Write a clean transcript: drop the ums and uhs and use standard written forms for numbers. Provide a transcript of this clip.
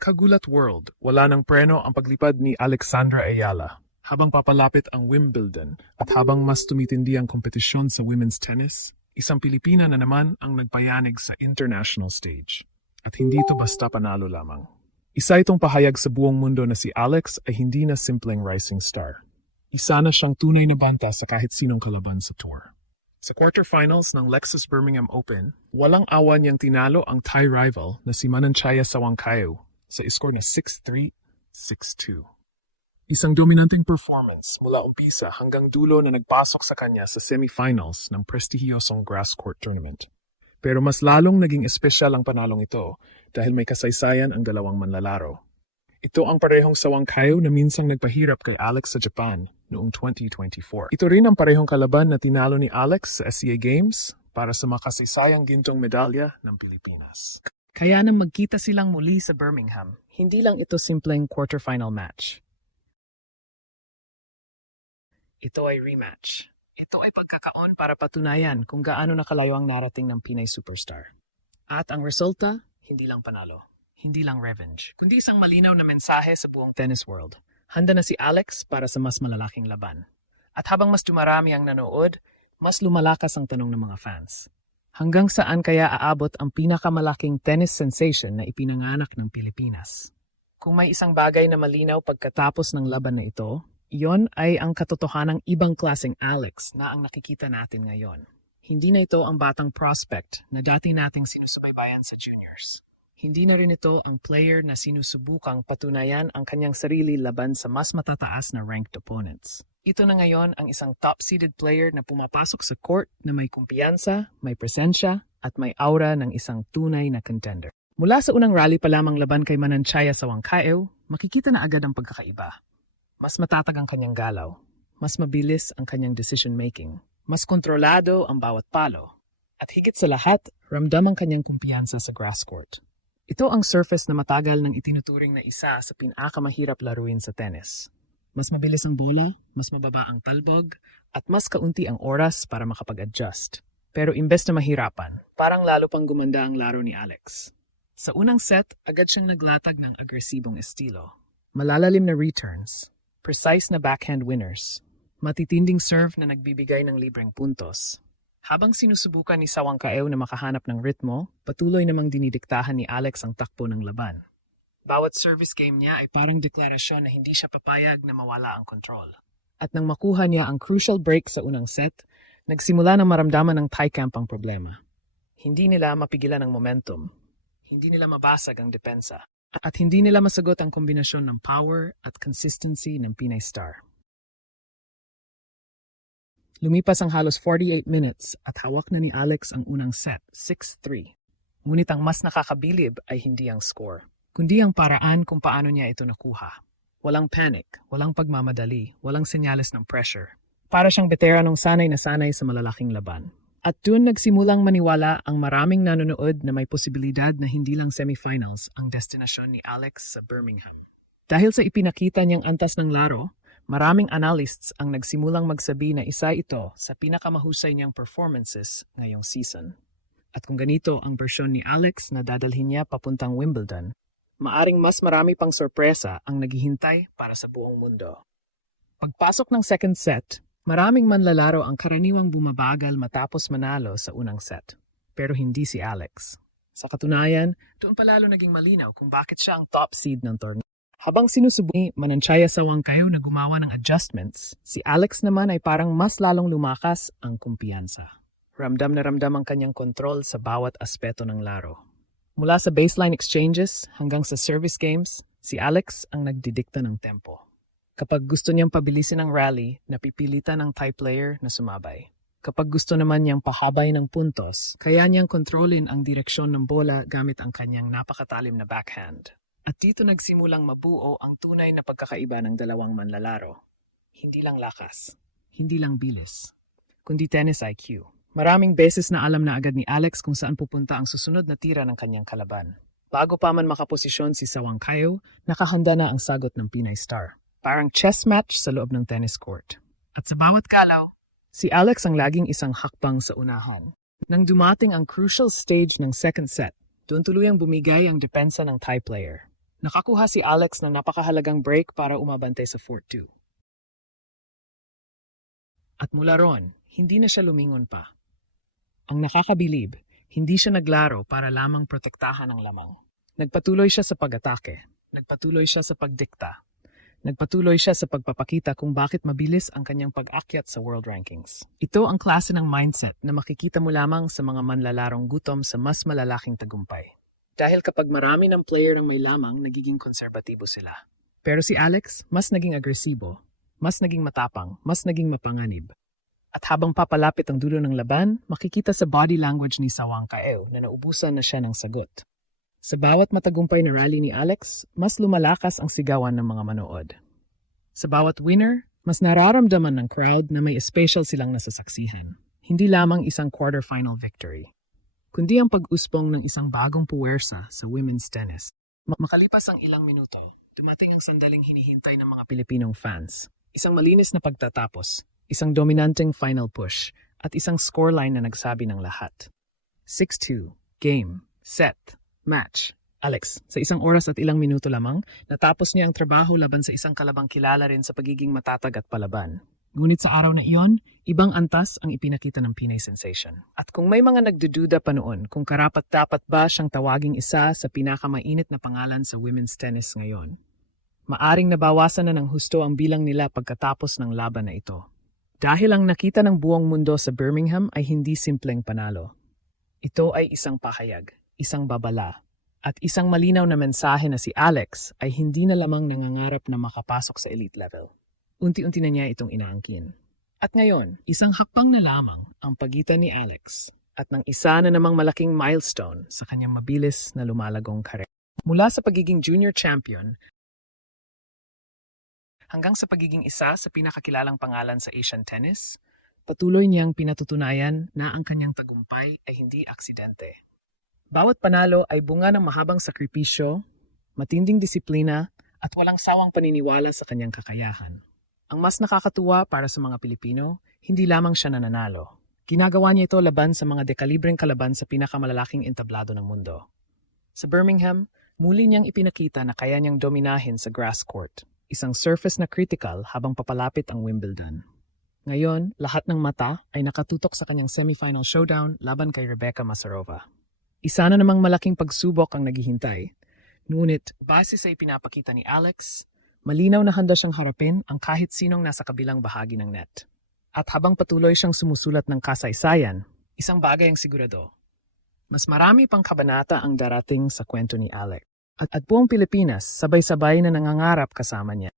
Kagulat World, wala ng preno ang paglipad ni Alexandra Ayala. Habang papalapit ang Wimbledon at habang mas tumitindi ang kompetisyon sa women's tennis, isang Pilipina na naman ang nagpayanig sa international stage. At hindi ito basta panalo lamang. Isa itong pahayag sa buong mundo na si Alex ay hindi na simpleng rising star. Isa na siyang tunay na banta sa kahit sinong kalaban sa tour. Sa quarterfinals ng Lexus Birmingham Open, walang awa niyang tinalo ang Thai rival na si Mananchaya Sawangkaew sa score na 6-3, 6-2. Isang dominanteng performance mula umpisa hanggang dulo na nagpasok sa kanya sa semifinals ng prestihiyosong grass court tournament. Pero mas lalong naging espesyal ang panalong ito dahil may kasaysayan ang dalawang manlalaro. Ito ang parehong Sawangkaew na minsang nagpahirap kay Alex sa Japan noong 2024. Ito rin ang parehong kalaban na tinalo ni Alex sa SEA Games para sa makasaysayang gintong medalya ng Pilipinas. Kaya nang magkita silang muli sa Birmingham, hindi lang ito simpleng quarterfinal match. Ito ay rematch. Ito ay pagkakaon para patunayan kung gaano nakalayo ang narating ng Pinay superstar. At ang resulta, hindi lang panalo, hindi lang revenge, kundi isang malinaw na mensahe sa buong tennis world. Handa na si Alex para sa mas malalaking laban. At habang mas dumarami ang nanood, mas lumalakas ang tanong ng mga fans. Hanggang saan kaya aabot ang pinakamalaking tennis sensation na ipinanganak ng Pilipinas? Kung may isang bagay na malinaw pagkatapos ng laban na ito, iyon ay ang katotohanang ibang klaseng Alex na ang nakikita natin ngayon. Hindi na ito ang batang prospect na dati nating sinusubaybayan sa juniors. Hindi na rin ito ang player na sinusubukang patunayan ang kanyang sarili laban sa mas matataas na ranked opponents. Ito na ngayon ang isang top-seeded player na pumapasok sa court na may kumpiyansa, may presensya, at may aura ng isang tunay na contender. Mula sa unang rally pa lamang laban kay Mananchaya Sawangkaew, makikita na agad ang pagkakaiba. Mas matatag ang kanyang galaw, mas mabilis ang kanyang decision-making, mas kontrolado ang bawat palo, at higit sa lahat, ramdam ang kanyang kumpiyansa sa grass court. Ito ang surface na matagal nang itinuturing na isa sa pinakamahirap laruin sa tennis. Mas mabilis ang bola, mas mababa ang talbog, at mas kaunti ang oras para makapag-adjust. Pero imbes na mahirapan, parang lalo pang gumanda ang laro ni Alex. Sa unang set, agad siyang naglatag ng agresibong estilo. Malalalim na returns, precise na backhand winners, matitinding serve na nagbibigay ng libreng puntos. Habang sinusubukan ni Sawangkaew na makahanap ng ritmo, patuloy namang dinidiktahan ni Alex ang takbo ng laban. Bawat service game niya ay parang deklarasyon na hindi siya papayag na mawala ang control. At nang makuha niya ang crucial break sa unang set, nagsimula ng maramdaman ng Thai camp ang problema. Hindi nila mapigilan ang momentum. Hindi nila mabasag ang depensa. At hindi nila masagot ang kombinasyon ng power at consistency ng Pinay star. Lumipas ang halos 48 minutes at hawak na ni Alex ang unang set, 6-3. Ngunit ang mas nakakabilib ay hindi ang score, kundi ang paraan kung paano niya ito nakuha. Walang panic, walang pagmamadali, walang senyales ng pressure. Para siyang veteranong sanay na sanay sa malalaking laban. At doon nagsimulang maniwala ang maraming nanonood na may posibilidad na hindi lang semifinals ang destinasyon ni Alex sa Birmingham. Dahil sa ipinakita niyang antas ng laro, maraming analysts ang nagsimulang magsabi na isa ito sa pinakamahusay niyang performances ngayong season. At kung ganito ang bersyon ni Alex na dadalhin niya papuntang Wimbledon, maaring mas marami pang sorpresa ang naghihintay para sa buong mundo. Pagpasok ng second set, maraming manlalaro ang karaniwang bumabagal matapos manalo sa unang set. Pero hindi si Alex. Sa katunayan, doon palalo naging malinaw kung bakit siya ang top seed ng torneo. Habang sinusubukan ni Mananchaya Sawangkaew na gumawa ng adjustments, si Alex naman ay parang mas lalong lumakas ang kumpiyansa. Ramdam na ramdam ang kanyang kontrol sa bawat aspeto ng laro. Mula sa baseline exchanges hanggang sa service games, si Alex ang nagdidikta ng tempo. Kapag gusto niyang pabilisin ang rally, napipilitan ng Thai player na sumabay. Kapag gusto naman niyang pahabay ng puntos, kaya niyang kontrolin ang direksyon ng bola gamit ang kanyang napakatalim na backhand. At dito nagsimulang mabuo ang tunay na pagkakaiba ng dalawang manlalaro. Hindi lang lakas, hindi lang bilis, kundi tennis IQ. Maraming beses na alam na agad ni Alex kung saan pupunta ang susunod na tira ng kanyang kalaban. Bago pa man makaposisyon si Sawangkaew, nakahanda na ang sagot ng Pinay star. Parang chess match sa loob ng tennis court. At sa bawat galaw, si Alex ang laging isang hakbang sa unahan. Nang dumating ang crucial stage ng second set, doon tuluyang bumigay ang depensa ng Thai player. Nakakuha si Alex ng napakahalagang break para umabante sa Fort 2. At mula ron, hindi na siya lumingon pa. Ang nakakabilib, hindi siya naglaro para lamang protektahan ang lamang. Nagpatuloy siya sa pag-atake. Nagpatuloy siya sa pagdikta. Nagpatuloy siya sa pagpapakita kung bakit mabilis ang kanyang pag-akyat sa world rankings. Ito ang klase ng mindset na makikita mo lamang sa mga manlalarong gutom sa mas malalaking tagumpay. Dahil kapag marami ng player ng may lamang, nagiging konserbatibo sila. Pero si Alex, mas naging agresibo, mas naging matapang, mas naging mapanganib. At habang papalapit ang dulo ng laban, makikita sa body language ni Sawang Kaeo na naubusan na siya ng sagot. Sa bawat matagumpay na rally ni Alex, mas lumalakas ang sigawan ng mga manood. Sa bawat winner, mas nararamdaman ng crowd na may special silang nasasaksihan. Hindi lamang isang quarterfinal victory, kundi ang pag-uspong ng isang bagong puwersa sa women's tennis. Makalipas ang ilang minuto, dumating ang sandaling hinihintay ng mga Pilipinong fans. Isang malinis na pagtatapos, isang dominanteng final push, at isang scoreline na nagsabi ng lahat. 6-2, game, set, match. Alex, sa isang oras at ilang minuto lamang, natapos niya ang trabaho laban sa isang kalabang kilala rin sa pagiging matatag at palaban. Ngunit sa araw na iyon, ibang antas ang ipinakita ng Pinay Sensation. At kung may mga nagdududa pa noon kung karapat-dapat ba siyang tawaging isa sa pinakamainit na pangalan sa women's tennis ngayon, maaring nabawasan na ng husto ang bilang nila pagkatapos ng laban na ito. Dahil ang nakita ng buong mundo sa Birmingham ay hindi simpleng panalo. Ito ay isang pahayag, isang babala, at isang malinaw na mensahe na si Alex ay hindi na lamang nangangarap na makapasok sa elite level. Unti-unti na niya itong inaangkin. At ngayon, isang hakbang na lamang ang pagitan ni Alex at ng isa na namang malaking milestone sa kanyang mabilis na lumalagong karera. Mula sa pagiging junior champion hanggang sa pagiging isa sa pinakakilalang pangalan sa Asian tennis, patuloy niyang pinatutunayan na ang kanyang tagumpay ay hindi aksidente. Bawat panalo ay bunga ng mahabang sakripisyo, matinding disiplina, at walang sawang paniniwala sa kanyang kakayahan. Ang mas nakakatuwa para sa mga Pilipino, hindi lamang siya nananalo. Ginagawa niya ito laban sa mga dekalibreng kalaban sa pinakamalalaking entablado ng mundo. Sa Birmingham, muli niyang ipinakita na kaya niyang dominahin sa grass court, isang surface na critical habang papalapit ang Wimbledon. Ngayon, lahat ng mata ay nakatutok sa kanyang semifinal showdown laban kay Rebecca Masarova. Isa na namang malaking pagsubok ang naghihintay. Ngunit, base sa ipinapakita ni Alex, malinaw na handa siyang harapin ang kahit sinong nasa kabilang bahagi ng net. At habang patuloy siyang sumusulat ng kasaysayan, isang bagay ang sigurado. Mas marami pang kabanata ang darating sa kwento ni Alex. At buong Pilipinas, sabay-sabay na nangangarap kasama niya.